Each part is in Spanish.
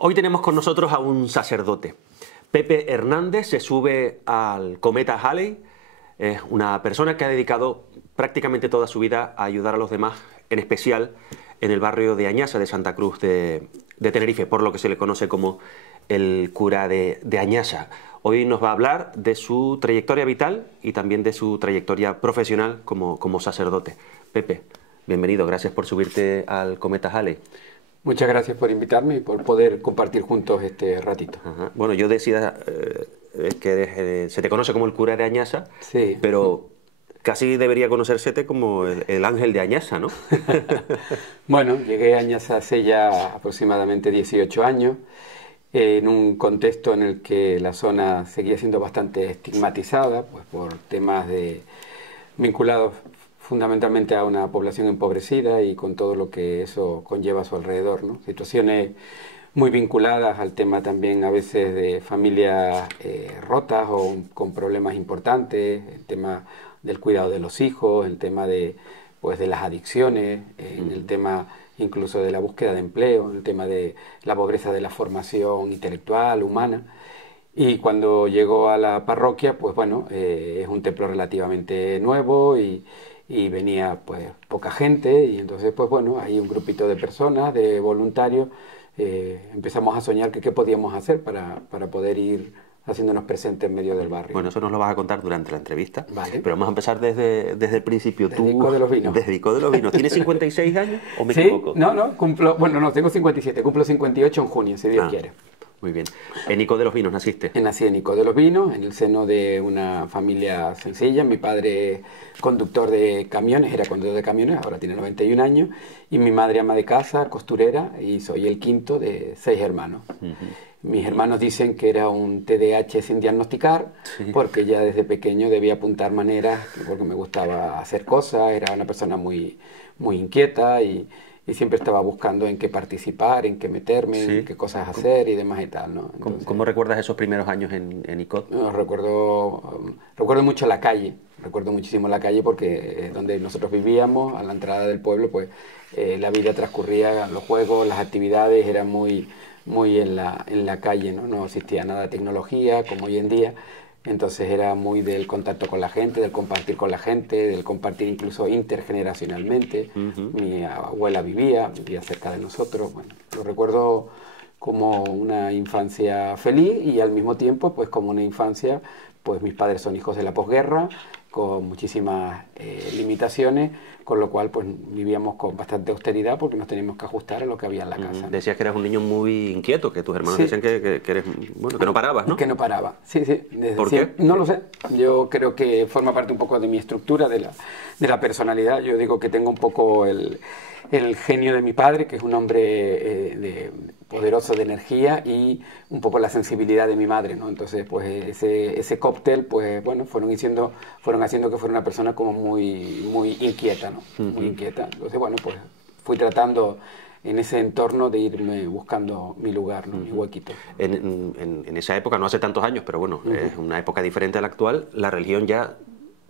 Hoy tenemos con nosotros a un sacerdote. Pepe Hernández se sube al cometa Halley. Es una persona que ha dedicado prácticamente toda su vida a ayudar a los demás, en especial en el barrio de Añasa de Santa Cruz de Tenerife, por lo que se le conoce como el cura de Añasa. Hoy nos va a hablar de su trayectoria vital y también de su trayectoria profesional como sacerdote. Pepe, bienvenido, gracias por subirte al cometa Halley. Muchas gracias por invitarme y por poder compartir juntos este ratito. Ajá. Bueno, yo decía que se te conoce como el cura de Añasa, Sí. pero casi debería conocérsete como el ángel de Añasa, ¿no? Bueno, llegué a Añasa hace ya aproximadamente 18 años, en un contexto en el que la zona seguía siendo bastante estigmatizada, pues por temas vinculados fundamentalmente a una población empobrecida y con todo lo que eso conlleva a su alrededor, ¿no? Situaciones muy vinculadas al tema también a veces de familias rotas o con problemas importantes, el tema del cuidado de los hijos, el tema de las adicciones, el tema incluso de la búsqueda de empleo, el tema de la pobreza de la formación intelectual, humana. Y cuando llego a la parroquia, pues bueno, es un templo relativamente nuevo y venía pues poca gente y entonces pues bueno, hay un grupito de personas, de voluntarios, empezamos a soñar que qué podíamos hacer para poder ir haciéndonos presentes en medio del barrio. Bueno, eso nos lo vas a contar durante la entrevista, Vale. pero vamos a empezar desde el principio. Desde Icó de los Vinos. Desde Icó de los Vinos. ¿Tienes 56 años o me Sí, equivoco? no, tengo 57, cumplo 58 en junio, si Dios quiere. Muy bien. ¿En Icó de los Vinos naciste? Nací en Icó de los Vinos, en el seno de una familia sencilla. Mi padre, conductor de camiones, era conductor de camiones, ahora tiene 91 años, y mi madre ama de casa, costurera, y soy el quinto de 6 hermanos. Mis hermanos dicen que era un TDAH sin diagnosticar, porque ya desde pequeño debía apuntar maneras, porque me gustaba hacer cosas, era una persona muy, muy inquieta y siempre estaba buscando en qué participar, en qué meterme, en qué cosas hacer y demás y tal, ¿no? Entonces, ¿Cómo recuerdas esos primeros años en Icó? Recuerdo mucho la calle, recuerdo muchísimo la calle porque donde nosotros vivíamos, a la entrada del pueblo, pues la vida transcurría, los juegos, las actividades eran muy en la calle, ¿no? No existía nada de tecnología como hoy en día. Entonces era muy del contacto con la gente, del compartir con la gente, del compartir incluso intergeneracionalmente. Mi abuela vivía cerca de nosotros. Bueno, lo recuerdo como una infancia feliz y al mismo tiempo pues como una infancia, pues mis padres son hijos de la posguerra, con muchísimas limitaciones, con lo cual pues vivíamos con bastante austeridad porque nos teníamos que ajustar a lo que había en la casa. Decías que eras un niño muy inquieto, que tus hermanos decían que eres, bueno, que no parabas, ¿no? Que no paraba, sí. ¿Por qué? No lo sé, yo creo que forma parte un poco de mi estructura, de la personalidad. Yo digo que tengo un poco el genio de mi padre, que es un hombre poderoso de energía, y un poco la sensibilidad de mi madre, ¿no? Entonces, pues ese cóctel, pues bueno, fueron haciendo que fuera una persona como muy inquieta, ¿no? Muy inquieta. Entonces, bueno, pues fui tratando en ese entorno de irme buscando mi lugar, ¿no? Mi huequito. En esa época, no hace tantos años, pero bueno, es una época diferente a la actual, la religión ya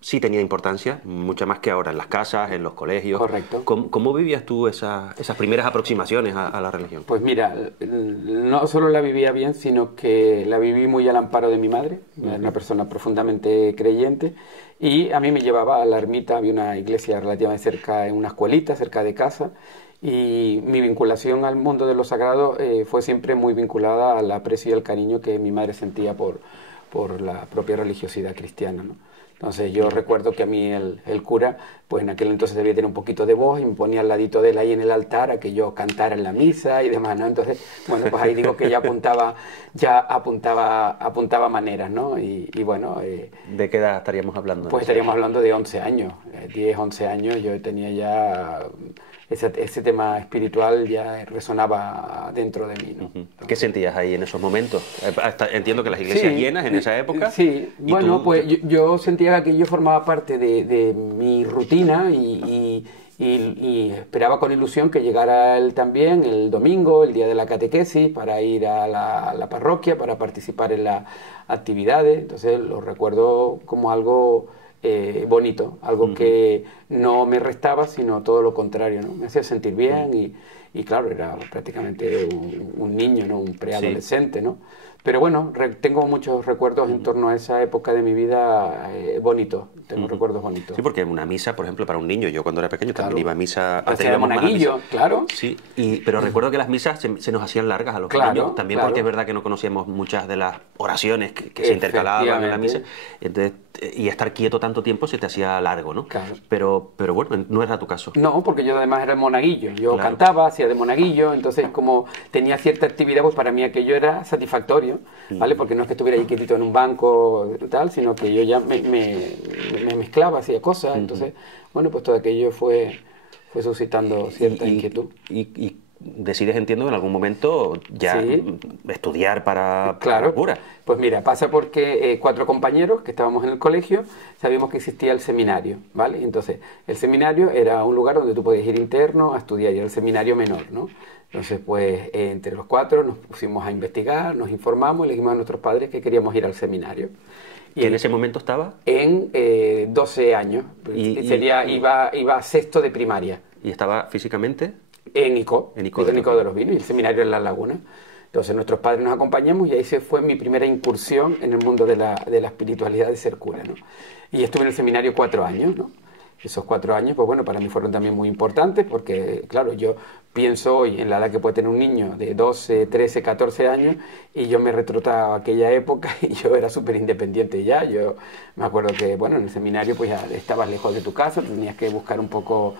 sí tenía importancia, mucha más que ahora, en las casas, en los colegios. Correcto. ¿Cómo vivías tú esas primeras aproximaciones a la religión? Pues mira, no solo la vivía bien, sino que la viví muy al amparo de mi madre, era una persona profundamente creyente, y a mí me llevaba a la ermita, había una iglesia relativamente cerca, en una escuelita cerca de casa, y mi vinculación al mundo de lo sagrado fue siempre muy vinculada al aprecio y al cariño que mi madre sentía por la propia religiosidad cristiana, ¿no? Entonces yo recuerdo que a mí el cura, pues en aquel entonces debía tener un poquito de voz y me ponía al ladito de él ahí en el altar a que yo cantara en la misa y demás, ¿no? Entonces, bueno, pues ahí digo que ya apuntaba maneras, ¿no? Y bueno... ¿De qué edad estaríamos hablando? Pues estaríamos hablando de 11 años, 10, 11 años, yo tenía ya... Ese tema espiritual ya resonaba dentro de mí, ¿no? Entonces, ¿qué sentías ahí en esos momentos? Entiendo que las iglesias llenas en esa época. Sí, bueno, pues yo sentía que aquello formaba parte de mi rutina y esperaba con ilusión que llegara él también el domingo, el día de la catequesis, para ir a la parroquia, para participar en las actividades. Entonces lo recuerdo como algo bonito, algo que no me restaba, sino todo lo contrario, ¿no? Me hacía sentir bien y claro, era prácticamente un niño, ¿no? Un preadolescente, ¿no? Pero bueno, tengo muchos recuerdos en torno a esa época de mi vida bonitos, tengo recuerdos bonitos. Sí, porque una misa, por ejemplo, para un niño, yo cuando era pequeño también iba a misa. Antes íbamos más a misa. Claro. Sí, pero recuerdo que las misas se nos hacían largas a los niños, también porque es verdad que no conocíamos muchas de las oraciones que se intercalaban en la misa. Entonces, y estar quieto tanto tiempo se te hacía largo, ¿no? Claro. Pero bueno, no era tu caso. No, porque yo además era monaguillo. Yo cantaba, hacía de monaguillo, entonces como tenía cierta actividad, pues para mí aquello era satisfactorio, ¿vale? Porque no es que estuviera ahí quietito en un banco y tal, sino que yo ya me mezclaba, hacía cosas, entonces, bueno, pues todo aquello fue suscitando cierta inquietud. Y decides, entiendo, en algún momento ya estudiar para cura. Pues mira, pasa porque 4 compañeros que estábamos en el colegio sabíamos que existía el seminario, ¿vale? Entonces, el seminario era un lugar donde tú podías ir interno a estudiar, y era el seminario menor, ¿no? Entonces, pues, entre los 4 nos pusimos a investigar, nos informamos y le dijimos a nuestros padres que queríamos ir al seminario. ¿Y en ese momento estaba? En 12 años. Iba a sexto de primaria. ¿Y estaba físicamente? En ICO de los Vinos, y el seminario en La Laguna. Entonces nuestros padres nos acompañamos y ahí se fue mi primera incursión en el mundo de la espiritualidad de ser cura, ¿no? Y estuve en el seminario 4 años, ¿no? Esos 4 años, pues bueno, para mí fueron también muy importantes porque, claro, yo pienso hoy en la edad que puede tener un niño de 12, 13, 14 años y yo me retrotaba a aquella época y yo era súper independiente ya. Yo me acuerdo que, bueno, en el seminario pues ya estabas lejos de tu casa, tenías que buscar un poco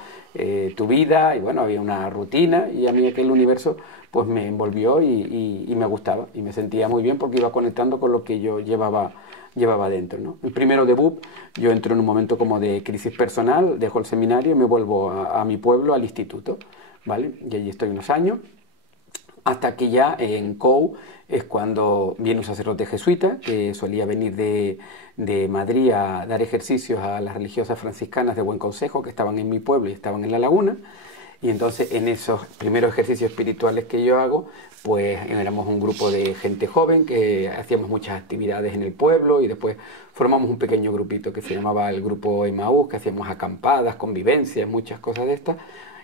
tu vida y, bueno, había una rutina y a mí aquel universo pues me envolvió y me gustaba y me sentía muy bien porque iba conectando con lo que yo llevaba dentro, ¿no? El primero de BUP, yo entro en un momento como de crisis personal, dejo el seminario y me vuelvo a mi pueblo, al instituto, ¿vale? Y allí estoy unos años, hasta que ya en COU es cuando viene un sacerdote jesuita que solía venir de Madrid a dar ejercicios a las religiosas franciscanas de Buen Consejo que estaban en mi pueblo y estaban en La Laguna. Y entonces en esos primeros ejercicios espirituales que yo hago, pues éramos un grupo de gente joven que hacíamos muchas actividades en el pueblo y después formamos un pequeño grupito que se llamaba el grupo Emaús, que hacíamos acampadas, convivencias, muchas cosas de estas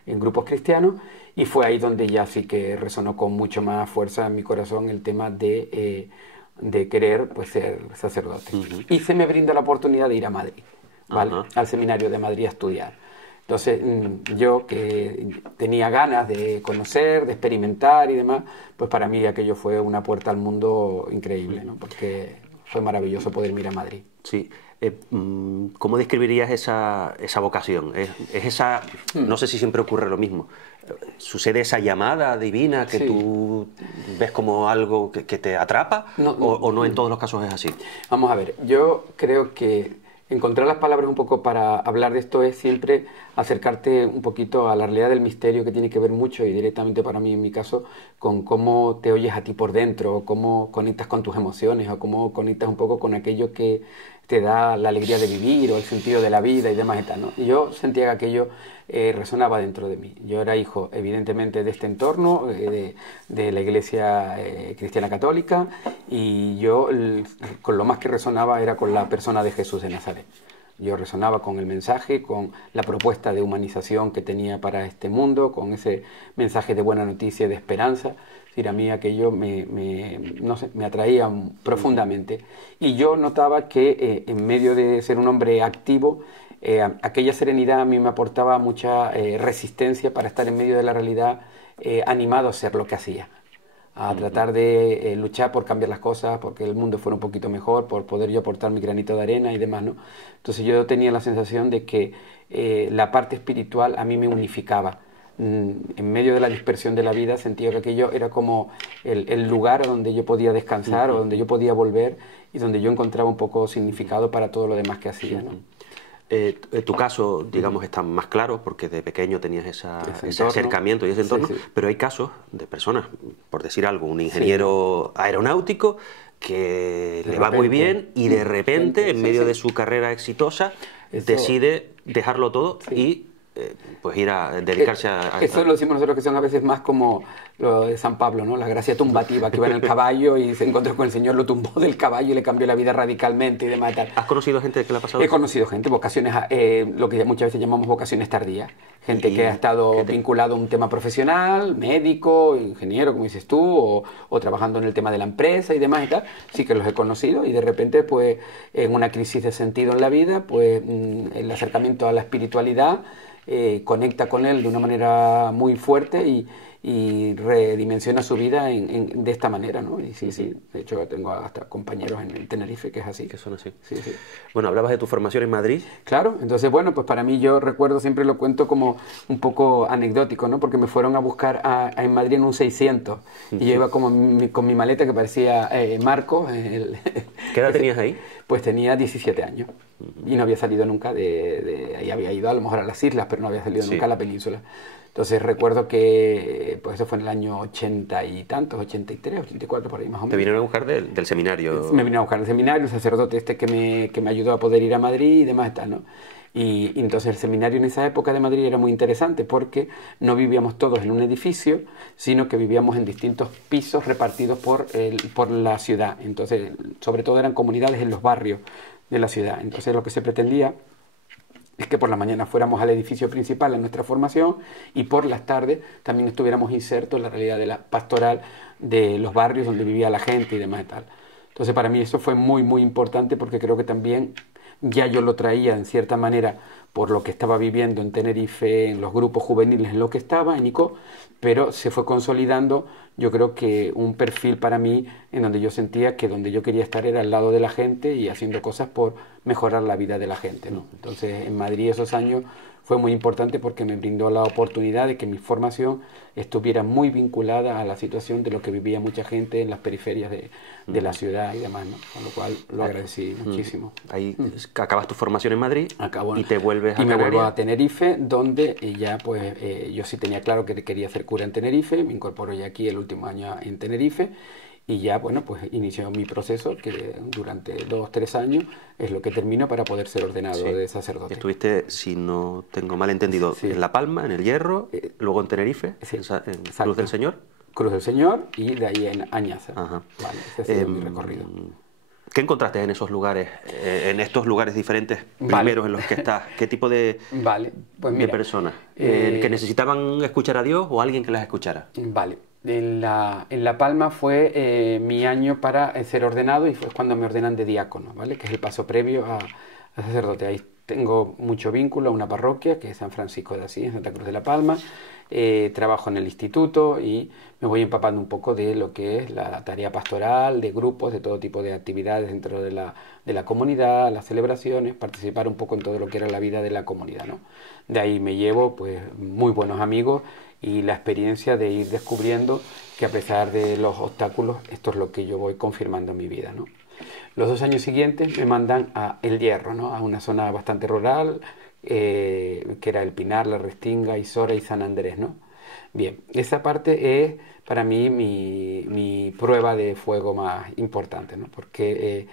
en grupos cristianos, y fue ahí donde ya sí que resonó con mucho más fuerza en mi corazón el tema de querer pues ser sacerdote. Y se me brinda la oportunidad de ir a Madrid, ¿vale? Al seminario de Madrid a estudiar. Entonces yo que tenía ganas de conocer, de experimentar y demás, pues para mí aquello fue una puerta al mundo increíble, ¿no? Porque fue maravilloso poder ir a Madrid. Sí. ¿Cómo describirías esa vocación? ¿Es esa, no sé si siempre ocurre lo mismo, sucede esa llamada divina que tú ves como algo que te atrapa o no en todos los casos es así? Vamos a ver, yo creo que encontrar las palabras un poco para hablar de esto es siempre acercarte un poquito a la realidad del misterio, que tiene que ver mucho y directamente para mí en mi caso con cómo te oyes a ti por dentro, o cómo conectas con tus emociones o cómo conectas un poco con aquello que te da la alegría de vivir o el sentido de la vida y demás y tal, ¿no? Y yo sentía que aquello resonaba dentro de mí. Yo era hijo evidentemente de este entorno, de la Iglesia Cristiana Católica, y yo con lo más que resonaba era con la persona de Jesús de Nazaret. Yo resonaba con el mensaje, con la propuesta de humanización que tenía para este mundo, con ese mensaje de buena noticia y de esperanza. Es decir, a mí aquello no sé, me atraía profundamente. Y yo notaba que en medio de ser un hombre activo, aquella serenidad a mí me aportaba mucha resistencia para estar en medio de la realidad, animado a hacer lo que hacía, a tratar de luchar por cambiar las cosas, porque el mundo fuera un poquito mejor, por poder yo aportar mi granito de arena y demás, ¿no? Entonces yo tenía la sensación de que la parte espiritual a mí me unificaba. En medio de la dispersión de la vida sentía que aquello era como el lugar donde yo podía descansar o donde yo podía volver y donde yo encontraba un poco significado para todo lo demás que hacía, ¿no? Tu caso, digamos, está más claro porque de pequeño tenías ese acercamiento y ese entorno, pero hay casos de personas, por decir algo, un ingeniero aeronáutico que le va muy bien y de repente, en medio de su carrera exitosa, decide dejarlo todo y pues ir a dedicarse Eso lo decimos nosotros, que son a veces más como lo de San Pablo, ¿no? La gracia tumbativa, que iba en el caballo y se encontró con el Señor, lo tumbó del caballo y le cambió la vida radicalmente y demás y tal. ¿Has conocido gente que le ha pasado He eso? conocido gente, vocaciones, lo que muchas veces llamamos vocaciones tardías. Gente que ha estado vinculado a un tema profesional, médico, ingeniero, como dices tú, o trabajando en el tema de la empresa y demás y tal. Sí que los he conocido y de repente, pues, en una crisis de sentido en la vida, pues, el acercamiento a la espiritualidad conecta con él de una manera muy fuerte y redimensiona su vida de esta manera, ¿no? Y sí, sí, de hecho tengo hasta compañeros en Tenerife que es así. Que son así. Sí, sí. Bueno, hablabas de tu formación en Madrid. Claro, entonces bueno, pues para mí yo recuerdo, siempre lo cuento como un poco anecdótico, ¿no? Porque me fueron a buscar en Madrid en un 600 y yo iba como con mi maleta que parecía Marco. ¿Qué edad tenías ahí? Pues tenía 17 años y no había salido nunca de ahí, había ido a lo mejor a las islas, pero no había salido nunca a la península. Entonces recuerdo que, pues eso fue en el año 80 y tantos, 83, 84, por ahí más o menos. ¿Te vinieron a buscar del seminario? Me vino a buscar del seminario, el sacerdote este que me ayudó a poder ir a Madrid y demás, tal, ¿no? Y entonces el seminario en esa época de Madrid era muy interesante porque no vivíamos todos en un edificio, sino que vivíamos en distintos pisos repartidos por la ciudad. Entonces, sobre todo eran comunidades en los barrios de la ciudad. Entonces lo que se pretendía es que por la mañana fuéramos al edificio principal, a nuestra formación, y por las tardes también estuviéramos insertos en la realidad de la pastoral de los barrios donde vivía la gente y demás y tal. Entonces para mí eso fue muy, muy importante porque creo que también ya yo lo traía en cierta manera por lo que estaba viviendo en Tenerife, en los grupos juveniles, en lo que estaba, en ICO, pero se fue consolidando, yo creo que un perfil para mí en donde yo sentía que donde yo quería estar era al lado de la gente y haciendo cosas por mejorar la vida de la gente, ¿no? Entonces en Madrid esos años fue muy importante porque me brindó la oportunidad de que mi formación estuviera muy vinculada a la situación de lo que vivía mucha gente en las periferias de la ciudad y demás, ¿no? Con lo cual lo agradecí muchísimo. Ahí acabas tu formación en Madrid y te vuelves a Canarias. Me vuelvo a Tenerife, donde ya pues yo sí tenía claro que quería hacer cura en Tenerife, me incorporo ya aquí el último año en Tenerife y ya, bueno, pues inició mi proceso que durante 2 o 3 años es lo que termino para poder ser ordenado de sacerdote. Estuviste, si no tengo mal entendido, en La Palma, en El Hierro, luego en Tenerife, en Cruz del Señor. Cruz del Señor y de ahí en Añaza. Ajá. Vale, ese ha sido mi recorrido. ¿Qué encontraste en esos lugares, en estos lugares diferentes primeros en los que estás? ¿Qué tipo de, de personas? ¿Que necesitaban escuchar a Dios o alguien que las escuchara? Vale. En La Palma fue mi año para ser ordenado y fue cuando me ordenan de diácono, ¿vale? Que es el paso previo a sacerdote. Ahí tengo mucho vínculo a una parroquia que es San Francisco de Asís, en Santa Cruz de La Palma. Trabajo en el instituto y me voy empapando un poco de lo que es la tarea pastoral, de grupos, de todo tipo de actividades dentro de la comunidad, las celebraciones, participar un poco en todo lo que era la vida de la comunidad, ¿no? De ahí me llevo pues muy buenos amigos y la experiencia de ir descubriendo que a pesar de los obstáculos, esto es lo que yo voy confirmando en mi vida, ¿no? Los 2 años siguientes me mandan a El Hierro, ¿no? A una zona bastante rural, que era El Pinar, La Restinga, Isora y San Andrés, ¿no? Bien, esa parte es para mí mi prueba de fuego más importante, ¿no? Porque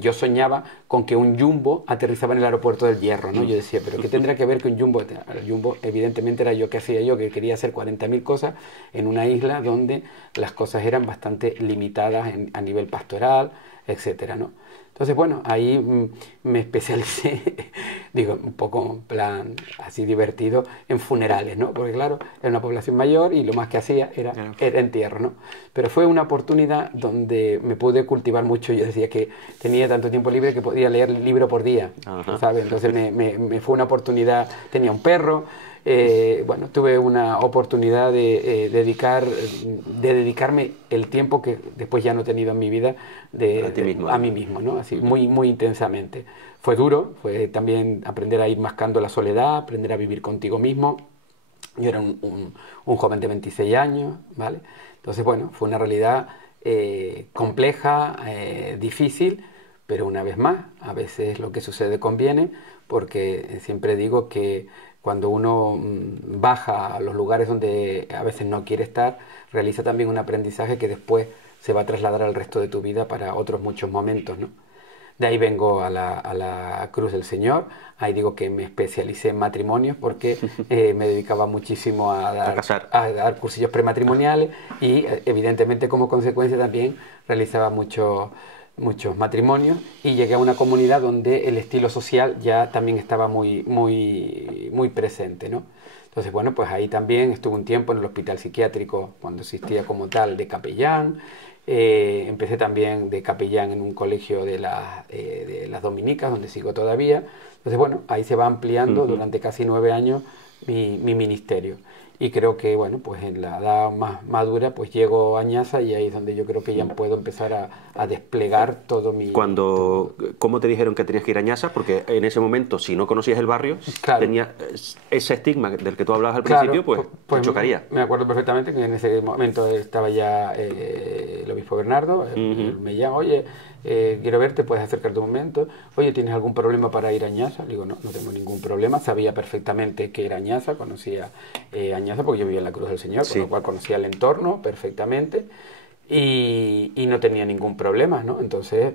yo soñaba con que un jumbo aterrizaba en el aeropuerto del Hierro, ¿no? Yo decía, ¿pero qué tendrá que ver que un jumbo? El jumbo evidentemente era yo que hacía yo, que quería hacer 40.000 cosas en una isla donde las cosas eran bastante limitadas a nivel pastoral, etcétera, ¿no? Entonces, bueno, ahí me especialicé, digo, un poco en plan así divertido, en funerales, ¿no? Porque claro, era una población mayor y lo más que hacía era entierro, ¿no? Pero fue una oportunidad donde me pude cultivar mucho. Yo decía que tenía tanto tiempo libre que podía leer libro por día, ¿sabes? Entonces me fue una oportunidad, tenía un perro. Bueno, tuve una oportunidad de dedicarme el tiempo que después ya no he tenido en mi vida a mí mismo, ¿no? Así, muy, muy intensamente. Fue duro, fue también aprender a ir mascando la soledad, aprender a vivir contigo mismo. Yo era un joven de 26 años, ¿vale? Entonces, bueno, fue una realidad compleja, difícil, pero una vez más, a veces lo que sucede conviene, porque siempre digo que cuando uno baja a los lugares donde a veces no quiere estar, realiza también un aprendizaje que después se va a trasladar al resto de tu vida para otros muchos momentos, ¿no? De ahí vengo a la Cruz del Señor. Ahí digo que me especialicé en matrimonios porque me dedicaba muchísimo a dar cursillos prematrimoniales y evidentemente como consecuencia también realizaba muchos matrimonios y llegué a una comunidad donde el estilo social ya también estaba muy presente, ¿no? Entonces, bueno, pues ahí también estuve un tiempo en el hospital psiquiátrico cuando existía como tal de capellán. Empecé también de capellán en un colegio de las dominicas, donde sigo todavía. Entonces, bueno, ahí se va ampliando durante casi 9 años mi ministerio. Y creo que, bueno, pues en la edad más madura, pues llego a Añaza y ahí es donde yo creo que ya puedo empezar a desplegar todo mi... ¿Cómo te dijeron que tenías que ir a Añaza? Porque en ese momento, si no conocías el barrio, claro, tenía ese estigma del que tú hablabas al claro, principio, pues te chocaría. Me acuerdo perfectamente que en ese momento estaba ya el obispo Bernardo, me llama, oye, quiero verte, puedes acercarte un momento, oye, ¿tienes algún problema para ir a Añaza? Le digo, no, no tengo ningún problema, sabía perfectamente que era Añaza, conocía Añaza porque yo vivía en la Cruz del Señor, con lo cual conocía el entorno perfectamente y no tenía ningún problema, ¿no? Entonces,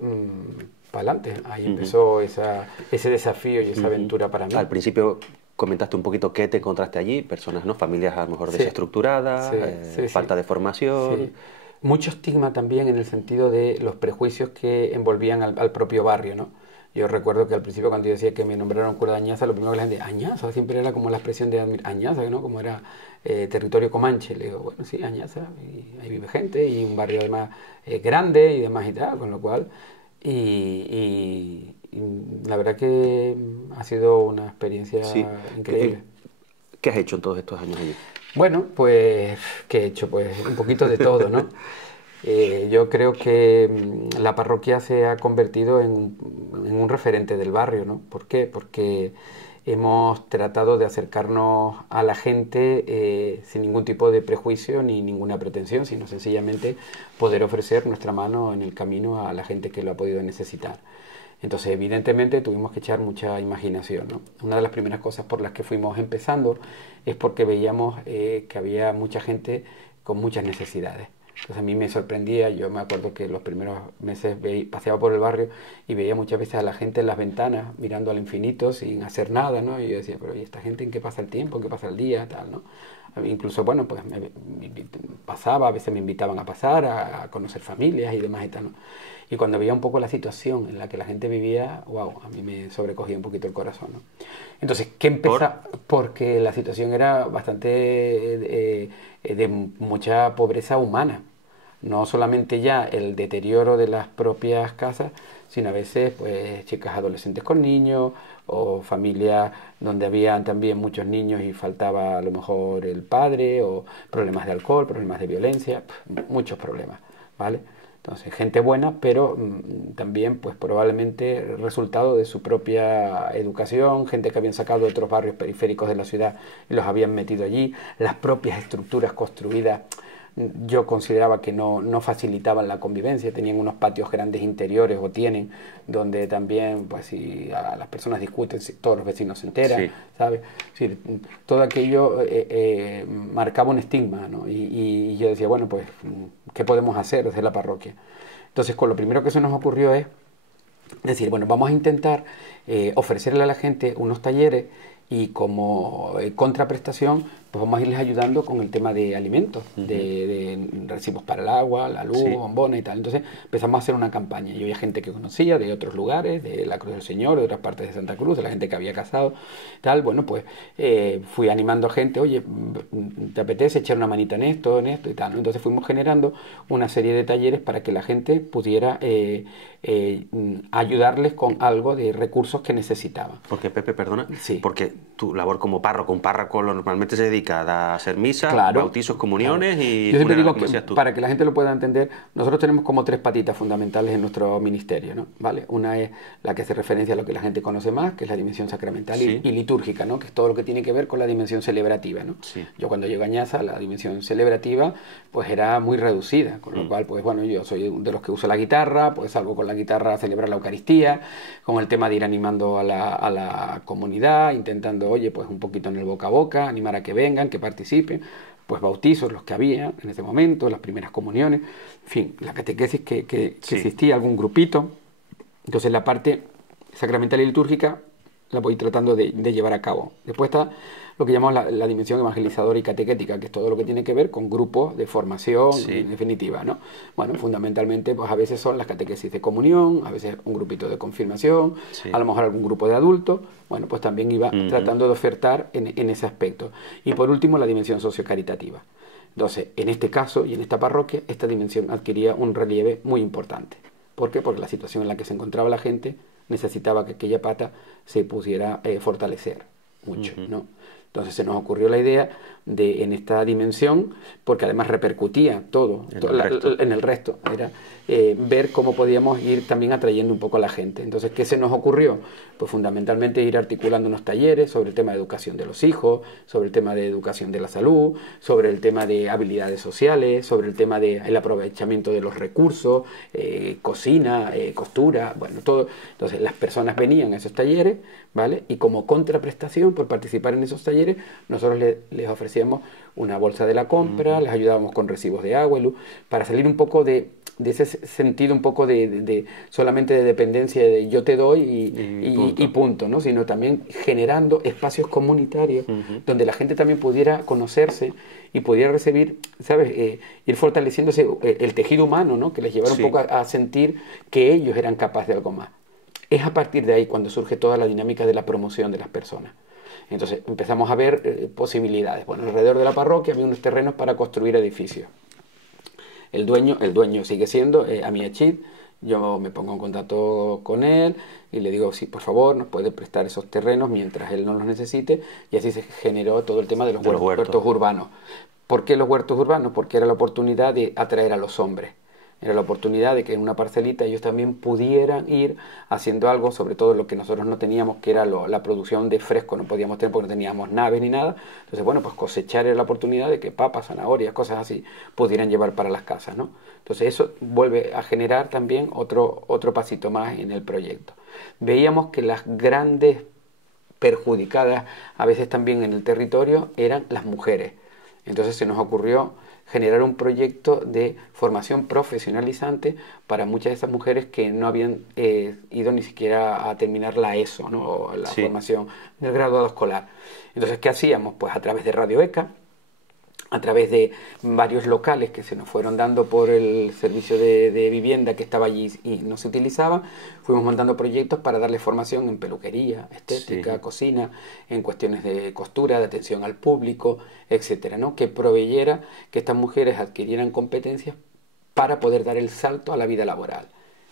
para adelante, ahí empezó ese desafío y esa aventura para mí. Al principio comentaste un poquito qué te encontraste allí, personas, ¿no? Familias a lo mejor desestructuradas, falta de formación. Sí. Mucho estigma también en el sentido de los prejuicios que envolvían al propio barrio, ¿no? Yo recuerdo que al principio cuando yo decía que me nombraron cura de Añaza, lo primero que la gente, Añaza, siempre era como la expresión de Añaza, ¿no? Como era territorio comanche. Le digo, bueno, sí, Añaza, y ahí vive gente, y un barrio además grande y demás y tal, con lo cual, y la verdad que ha sido una experiencia increíble. ¿Qué has hecho en todos estos años allí? Bueno, pues, ¿qué he hecho? Pues un poquito de todo, ¿no? Yo creo que la parroquia se ha convertido en un referente del barrio, ¿no? ¿Por qué? Porque hemos tratado de acercarnos a la gente sin ningún tipo de prejuicio ni ninguna pretensión, sino sencillamente poder ofrecer nuestra mano en el camino a la gente que lo ha podido necesitar. Entonces, evidentemente, tuvimos que echar mucha imaginación, ¿no? Una de las primeras cosas por las que fuimos empezando es porque veíamos que había mucha gente con muchas necesidades. Entonces a mí me sorprendía, yo me acuerdo que los primeros meses paseaba por el barrio y veía muchas veces a la gente en las ventanas mirando al infinito sin hacer nada, ¿no? Y yo decía, pero ¿y esta gente en qué pasa el tiempo, en qué pasa el día, tal, ¿no? Incluso, bueno, pues pasaba, a veces me invitaban a pasar, a conocer familias y demás y tal, ¿no? Y cuando veía un poco la situación en la que la gente vivía, wow, a mí me sobrecogía un poquito el corazón, ¿no? Entonces, ¿qué empezó? Porque la situación era bastante de mucha pobreza humana. No solamente ya el deterioro de las propias casas, sino a veces pues chicas adolescentes con niños o familias donde había también muchos niños y faltaba a lo mejor el padre, o problemas de alcohol, problemas de violencia, muchos problemas, ¿vale? Entonces, gente buena, pero también pues probablemente resultado de su propia educación, gente que habían sacado de otros barrios periféricos de la ciudad y los habían metido allí, las propias estructuras construidas yo consideraba que no facilitaban la convivencia, tenían unos patios grandes interiores, o tienen, donde también, pues si las personas discuten, todos los vecinos se enteran, ¿sabes? Es decir, todo aquello marcaba un estigma, ¿no? Y yo decía, bueno, pues, ¿qué podemos hacer desde la parroquia? Entonces, con lo primero que se nos ocurrió es decir, bueno, vamos a intentar ofrecerle a la gente unos talleres y como contraprestación, pues vamos a irles ayudando con el tema de alimentos, de recibos para el agua, la luz, bombones y tal. Entonces empezamos a hacer una campaña. Yo había gente que conocía de otros lugares, de la Cruz del Señor, de otras partes de Santa Cruz, de la gente que había casado, tal. Bueno, pues fui animando a gente, oye, ¿te apetece echar una manita en esto y tal, ¿no? Entonces fuimos generando una serie de talleres para que la gente pudiera ayudarles con algo de recursos que necesitaban. Porque, Pepe, perdona, sí. Porque tu labor como párroco, un párroco normalmente se dedica a hacer misa, bautizos, comuniones y... Yo siempre digo que, para que la gente lo pueda entender, nosotros tenemos como 3 patitas fundamentales en nuestro ministerio, ¿no? ¿Vale? Una es la que hace referencia a lo que la gente conoce más, que es la dimensión sacramental y litúrgica, ¿no? Que es todo lo que tiene que ver con la dimensión celebrativa, ¿no? Yo cuando llego a Añaza, la dimensión celebrativa pues era muy reducida, con lo cual, pues bueno, yo soy de los que uso la guitarra, pues salgo con la guitarra a celebrar la Eucaristía, con el tema de ir animando a la comunidad, intentando, oye, pues un poquito en el boca a boca, animar a que vengan, que participen, pues bautizos los que había en ese momento, las primeras comuniones, en fin, la catequesis que existía, algún grupito, Entonces la parte sacramental y litúrgica la voy tratando de llevar a cabo. Después está lo que llamamos la dimensión evangelizadora y catequética, que es todo lo que tiene que ver con grupos de formación, Sí. en definitiva, ¿no? Bueno, fundamentalmente, pues a veces son las catequesis de comunión, a veces un grupito de confirmación, Sí. a lo mejor algún grupo de adultos. Bueno, pues también iba tratando de ofertar en ese aspecto. Y por último, la dimensión sociocaritativa. Entonces, en este caso y en esta parroquia, esta dimensión adquiría un relieve muy importante. ¿Por qué? Porque la situación en la que se encontraba la gente necesitaba que aquella pata se pudiera fortalecer mucho, ¿no? Entonces se nos ocurrió la idea de, en esta dimensión, porque además repercutía todo en el resto, era ver cómo podíamos ir también atrayendo un poco a la gente. Entonces, ¿qué se nos ocurrió? Pues fundamentalmente ir articulando unos talleres sobre el tema de educación de los hijos, sobre el tema de educación de la salud, sobre el tema de habilidades sociales, sobre el tema del aprovechamiento de los recursos, cocina, costura, bueno, todo. Entonces, las personas venían a esos talleres, ¿vale? Y como contraprestación por participar en esos talleres, nosotros les ofrecíamos una bolsa de la compra, les ayudábamos con recibos de agua y luz, para salir un poco de ese sentido un poco de solamente de dependencia de yo te doy y punto, ¿no? Sino también generando espacios comunitarios donde la gente también pudiera conocerse y pudiera recibir, ¿sabes? Ir fortaleciéndose el tejido humano, ¿no? Que les llevara un poco a sentir que ellos eran capaces de algo más. Es a partir de ahí cuando surge toda la dinámica de la promoción de las personas. Entonces empezamos a ver posibilidades. Bueno, alrededor de la parroquia había unos terrenos para construir edificios. El dueño sigue siendo Amiachid. Yo me pongo en contacto con él y le digo, sí, por favor, nos puede prestar esos terrenos mientras él no los necesite. Y así se generó todo el tema de los huertos urbanos. ¿Por qué los huertos urbanos? Porque era la oportunidad de atraer a los hombres. Era la oportunidad de que en una parcelita ellos también pudieran ir haciendo algo, sobre todo lo que nosotros no teníamos, que era la producción de fresco, no podíamos tener porque no teníamos naves ni nada. Entonces, bueno, pues cosechar era la oportunidad de que papas, zanahorias, cosas así, pudieran llevar para las casas, ¿no? Entonces eso vuelve a generar también otro pasito más en el proyecto. Veíamos que las grandes perjudicadas a veces también en el territorio eran las mujeres. Entonces se nos ocurrió generar un proyecto de formación profesionalizante para muchas de esas mujeres que no habían ido ni siquiera a terminar la ESO, ¿no? O la formación del graduado escolar. Entonces, ¿qué hacíamos? Pues a través de Radio ECA, a través de varios locales que se nos fueron dando por el servicio de vivienda que estaba allí y no se utilizaba, fuimos montando proyectos para darle formación en peluquería, estética, cocina, en cuestiones de costura, de atención al público, etcétera, ¿no? Que proveyera que estas mujeres adquirieran competencias para poder dar el salto a la vida laboral.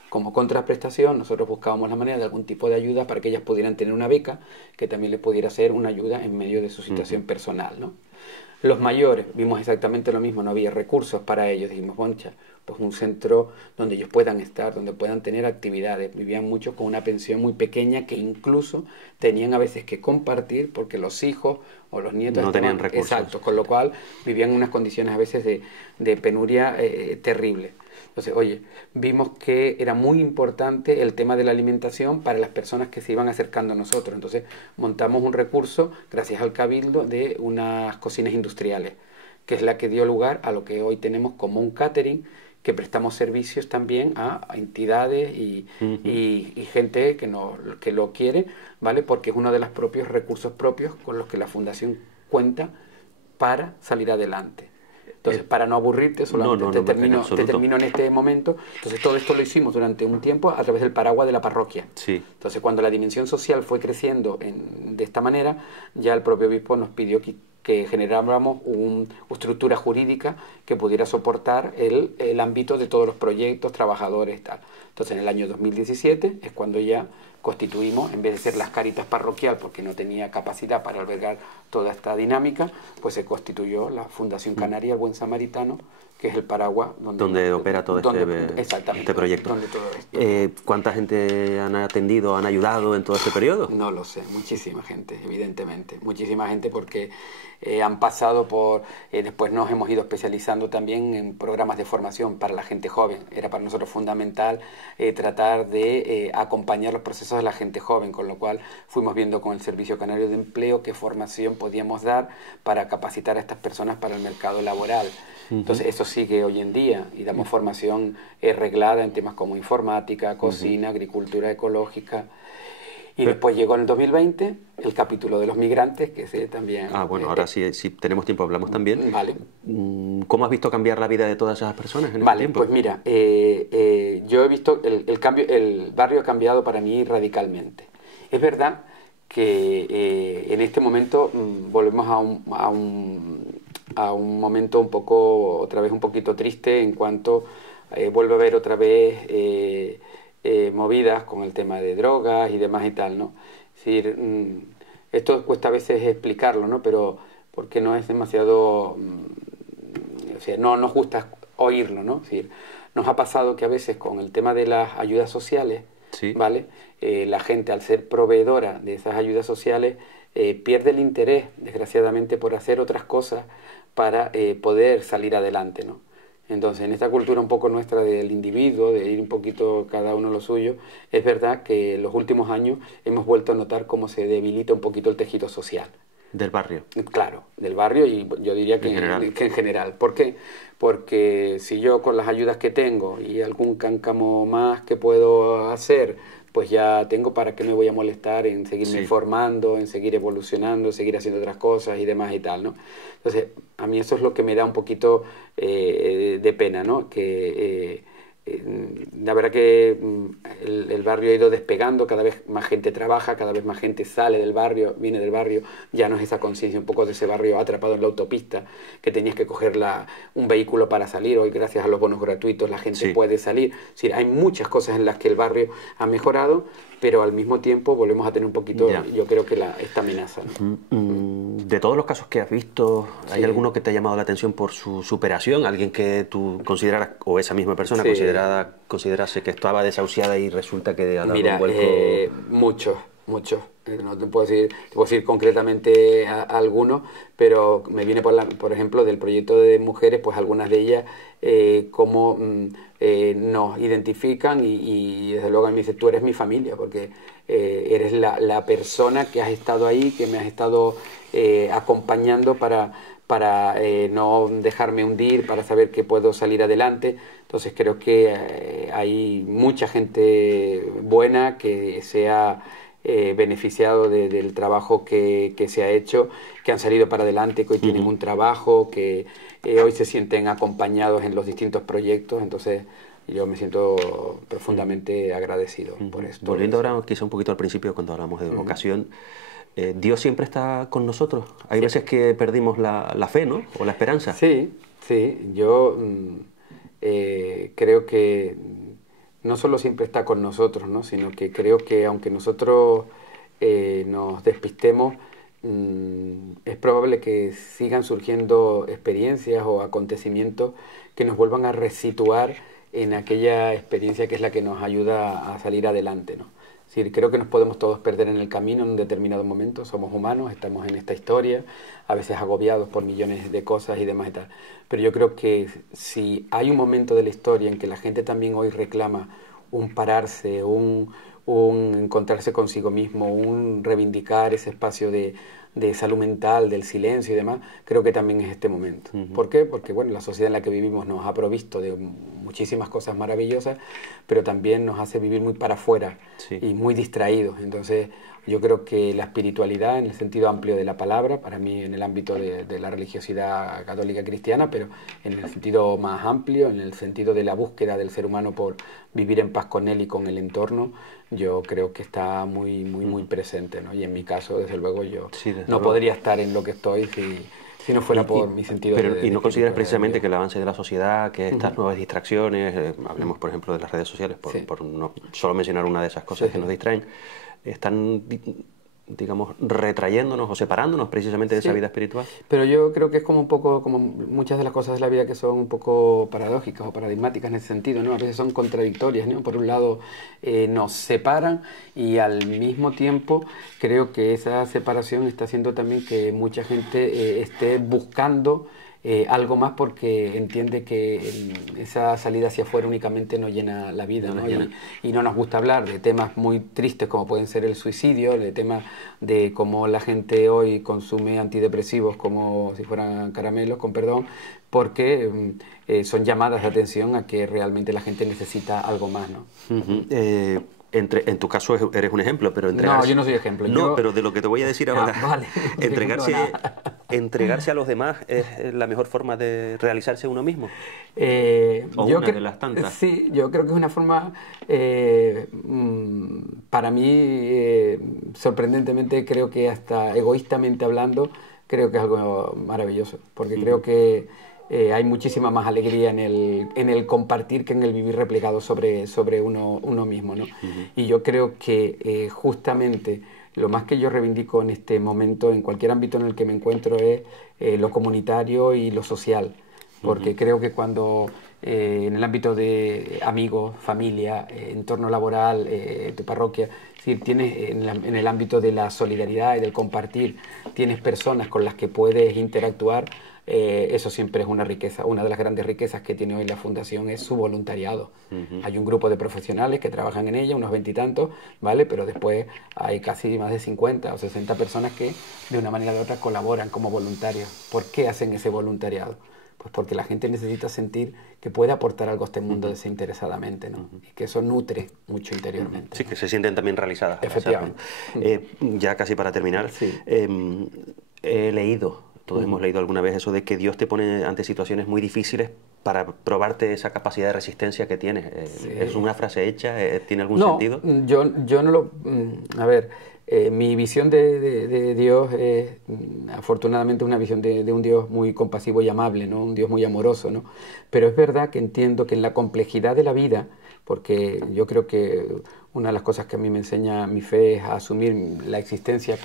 Como contraprestación, nosotros buscábamos la manera de algún tipo de ayuda para que ellas pudieran tener una beca que también les pudiera ser una ayuda en medio de su situación personal, ¿no? Los mayores, vimos exactamente lo mismo, no había recursos para ellos, dijimos, boncha, pues un centro donde ellos puedan estar, donde puedan tener actividades. Vivían muchos con una pensión muy pequeña que incluso tenían a veces que compartir porque los hijos o los nietos no tenían recursos. Exacto, con lo cual vivían en unas condiciones a veces de penuria terrible. Entonces, oye, vimos que era muy importante el tema de la alimentación para las personas que se iban acercando a nosotros. Entonces, montamos un recurso, gracias al Cabildo, de unas cocinas industriales, que es la que dio lugar a lo que hoy tenemos como un catering, que prestamos servicios también a entidades y gente que lo quiere, ¿vale? Porque es uno de los propios recursos propios con los que la Fundación cuenta para salir adelante. Entonces, para no aburrirte, solamente te termino en este momento. Entonces, todo esto lo hicimos durante un tiempo a través del paraguas de la parroquia. Sí. Entonces, cuando la dimensión social fue creciendo de esta manera, ya el propio obispo nos pidió que generáramos una estructura jurídica que pudiera soportar el ámbito de todos los proyectos, trabajadores y tal. Entonces, en el año 2017 es cuando ya constituimos, en vez de ser las Cáritas parroquial, porque no tenía capacidad para albergar toda esta dinámica, pues se constituyó la Fundación Canaria El Buen Samaritano, que es el paraguas donde opera todo este proyecto. ¿Cuánta gente han atendido, han ayudado en todo este periodo? No lo sé, muchísima gente, evidentemente. Muchísima gente porque han pasado por... después nos hemos ido especializando también en programas de formación para la gente joven. Era para nosotros fundamental tratar de acompañar los procesos de la gente joven, con lo cual fuimos viendo con el Servicio Canario de Empleo qué formación podíamos dar para capacitar a estas personas para el mercado laboral. Entonces, eso sigue hoy en día y damos formación reglada en temas como informática, cocina, agricultura ecológica. Y después llegó en el 2020 el capítulo de los migrantes, que ese también... Bueno, ahora sí, si tenemos tiempo hablamos también. Vale. ¿Cómo has visto cambiar la vida de todas esas personas en este tiempo? Pues mira, yo he visto el barrio ha cambiado para mí radicalmente. Es verdad que en este momento volvemos a un momento otra vez un poquito triste en cuanto vuelve a haber otra vez movidas con el tema de drogas y demás y tal, ¿no? Es decir, esto cuesta a veces explicarlo, ¿no? Pero porque no es demasiado, o sea, no nos gusta oírlo, ¿no? Es decir, nos ha pasado que a veces con el tema de las ayudas sociales, sí, ¿vale? La gente, al ser proveedora de esas ayudas sociales, pierde el interés, desgraciadamente, por hacer otras cosas para poder salir adelante, ¿no? Entonces, en esta cultura un poco nuestra del individuo, de ir un poquito cada uno a lo suyo, es verdad que en los últimos años hemos vuelto a notar cómo se debilita un poquito el tejido social. Del barrio. Claro, del barrio y yo diría que en general. ¿Por qué? Porque si yo con las ayudas que tengo y algún cáncamo más que puedo hacer, pues ya tengo para qué me voy a molestar en seguirme formando, en seguir evolucionando, seguir haciendo otras cosas y demás y tal, ¿no? Entonces, a mí eso es lo que me da un poquito de pena, ¿no? Que la verdad que el barrio ha ido despegando, cada vez más gente trabaja, cada vez más gente sale del barrio, viene del barrio, ya no es esa conciencia un poco de ese barrio atrapado en la autopista, que tenías que coger un vehículo para salir. Hoy gracias a los bonos gratuitos la gente puede salir. Es decir, hay muchas cosas en las que el barrio ha mejorado, pero al mismo tiempo volvemos a tener un poquito, yo creo que esta amenaza, ¿no? De todos los casos que has muerto, ¿hay alguno que te ha llamado la atención por su superación? ¿Alguien que tú consideraras, o esa misma persona considerase que estaba desahuciada y resulta que ha dado un vuelco? Muchos. No te puedo decir concretamente alguno, pero me viene por ejemplo del proyecto de mujeres, pues algunas de ellas cómo nos identifican y desde luego a mí me dice, tú eres mi familia, porque eres la persona que has estado ahí, que me has estado acompañando para no dejarme hundir, para saber que puedo salir adelante. Entonces creo que hay mucha gente buena que se ha beneficiado del trabajo que se ha hecho, que han salido para adelante, que hoy tienen un trabajo, que hoy se sienten acompañados en los distintos proyectos. Entonces yo me siento profundamente agradecido por esto. Volviendo ahora quizá un poquito al principio, cuando hablamos de vocación, Dios siempre está con nosotros. Hay veces que perdimos la fe, ¿no? O la esperanza. Sí. Yo creo que no solo siempre está con nosotros, ¿no? Sino que creo que aunque nosotros nos despistemos, es probable que sigan surgiendo experiencias o acontecimientos que nos vuelvan a resituar en aquella experiencia que es la que nos ayuda a salir adelante, ¿no? Es decir, creo que nos podemos todos perder en el camino en un determinado momento, somos humanos, estamos en esta historia, a veces agobiados por millones de cosas y demás y tal. Pero yo creo que si hay un momento de la historia en que la gente también hoy reclama un pararse, un encontrarse consigo mismo, un reivindicar ese espacio de salud mental, del silencio y demás, creo que también es este momento. ¿Por qué? Porque bueno, la sociedad en la que vivimos nos ha provisto de muchísimas cosas maravillosas, pero también nos hace vivir muy para afuera y muy distraídos. Entonces yo creo que la espiritualidad, en el sentido amplio de la palabra, para mí en el ámbito de la religiosidad católica cristiana, pero en el sentido más amplio, en el sentido de la búsqueda del ser humano por vivir en paz con él y con el entorno, yo creo que está muy presente, ¿no? Y en mi caso, desde luego, yo no podría estar en lo que estoy si no fuera por mi sentido ¿Y no consideras precisamente que el avance de la sociedad, que estas nuevas distracciones, hablemos por ejemplo de las redes sociales, por no solo mencionar una de esas cosas que nos distraen, están, digamos, retrayéndonos o separándonos precisamente de esa vida espiritual? Pero yo creo que es como un poco, como muchas de las cosas de la vida que son un poco paradójicas o paradigmáticas en ese sentido, ¿no? A veces son contradictorias, ¿no? Por un lado nos separan y al mismo tiempo creo que esa separación está haciendo también que mucha gente esté buscando algo más porque entiende que esa salida hacia afuera únicamente no llena la vida, ¿no? Y no nos gusta hablar de temas muy tristes como pueden ser el suicidio, de temas de cómo la gente hoy consume antidepresivos como si fueran caramelos, con perdón, porque son llamadas de atención a que realmente la gente necesita algo más, ¿no? En tu caso eres un ejemplo, pero entregarse... No, yo no soy ejemplo. No, pero de lo que te voy a decir ahora, vale. entregarse a los demás es la mejor forma de realizarse uno mismo. O una de las tantas. Sí, yo creo que es una forma, para mí, sorprendentemente, creo que hasta egoístamente hablando, creo que es algo maravilloso, porque creo que hay muchísima más alegría en el compartir que en el vivir replegado sobre uno mismo, ¿no? Y yo creo que justamente lo más que yo reivindico en este momento, en cualquier ámbito en el que me encuentro, es lo comunitario y lo social, porque creo que cuando en el ámbito de amigos, familia, entorno laboral, tu parroquia, es decir, tienes en el ámbito de la solidaridad y del compartir, tienes personas con las que puedes interactuar. Eso siempre es una riqueza. Una de las grandes riquezas que tiene hoy la Fundación es su voluntariado. Hay un grupo de profesionales que trabajan en ella, unos 20 y tantos, ¿vale? Pero después hay casi más de 50 o 60 personas que de una manera u otra colaboran como voluntarios. ¿Por qué hacen ese voluntariado? Pues porque la gente necesita sentir que puede aportar algo a este mundo desinteresadamente, ¿no? Y que eso nutre mucho interiormente. Sí, ¿no? que se sienten también realizadas. Efectivamente. Ya casi para terminar, Sí. He leído, todos hemos leído alguna vez eso de que Dios te pone ante situaciones muy difíciles para probarte esa capacidad de resistencia que tienes. Sí. ¿Es una frase hecha? ¿Tiene algún No, sentido? yo no lo... A ver, mi visión de Dios es, afortunadamente, una visión de un Dios muy compasivo y amable, ¿no? Un Dios muy amoroso, ¿no? Pero es verdad que entiendo que en la complejidad de la vida, porque yo creo que una de las cosas que a mí me enseña mi fe es a asumir la existencia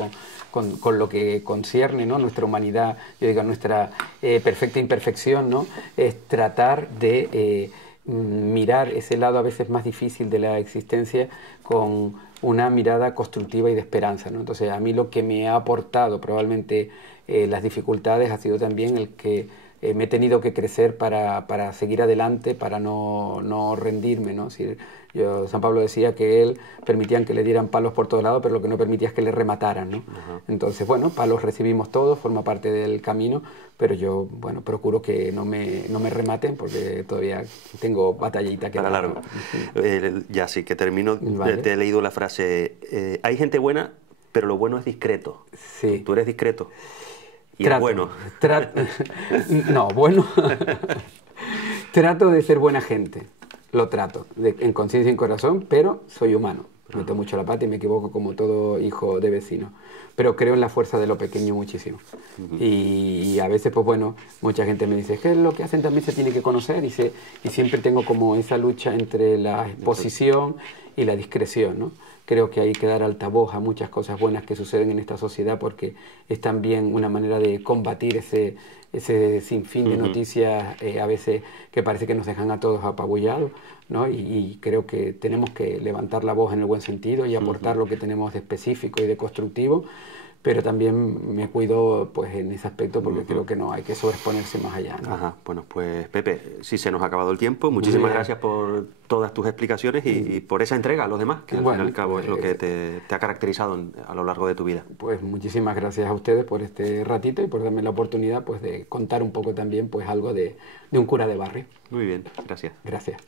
con lo que concierne, ¿no? Nuestra humanidad, yo digo, nuestra perfecta imperfección, ¿no? Es tratar de mirar ese lado a veces más difícil de la existencia con una mirada constructiva y de esperanza, ¿no? Entonces, a mí lo que me ha aportado probablemente las dificultades ha sido también el que me he tenido que crecer para seguir adelante, para no rendirme, ¿no? Es decir, San Pablo decía que él permitían que le dieran palos por todos lados, pero lo que no permitía es que le remataran, ¿no? Entonces, bueno, palos recibimos todos, forma parte del camino, pero yo, bueno, procuro que no me rematen porque todavía tengo batallita que para dar, largo. ¿no? Ya sí, que termino. Vale. Te he leído la frase, hay gente buena, pero lo bueno es discreto. Sí. Tú eres discreto. Y Trato, es bueno. No, bueno. Trato de ser buena gente. Lo trato, en conciencia y en corazón, pero soy humano. Meto mucho la pata y me equivoco como todo hijo de vecino. Pero creo en la fuerza de lo pequeño muchísimo. Y a veces, pues bueno, mucha gente me dice que lo que hacen también se tiene que conocer y siempre tengo como esa lucha entre la exposición y la discreción, ¿no? Creo que hay que dar altavoz a muchas cosas buenas que suceden en esta sociedad porque es también una manera de combatir ese sinfín de noticias a veces que parece que nos dejan a todos apabullados, ¿no? Y creo que tenemos que levantar la voz en el buen sentido y aportar lo que tenemos de específico y de constructivo, pero también me cuido pues en ese aspecto porque creo que no hay que sobreexponerse más allá, ¿no? Ajá, bueno, pues Pepe, sí se nos ha acabado el tiempo. Muchísimas gracias por todas tus explicaciones y por esa entrega a los demás, que al fin y al cabo es lo que te ha caracterizado a lo largo de tu vida. Pues muchísimas gracias a ustedes por este ratito y por darme la oportunidad pues de contar un poco también pues algo de un cura de barrio. Muy bien, gracias. Gracias.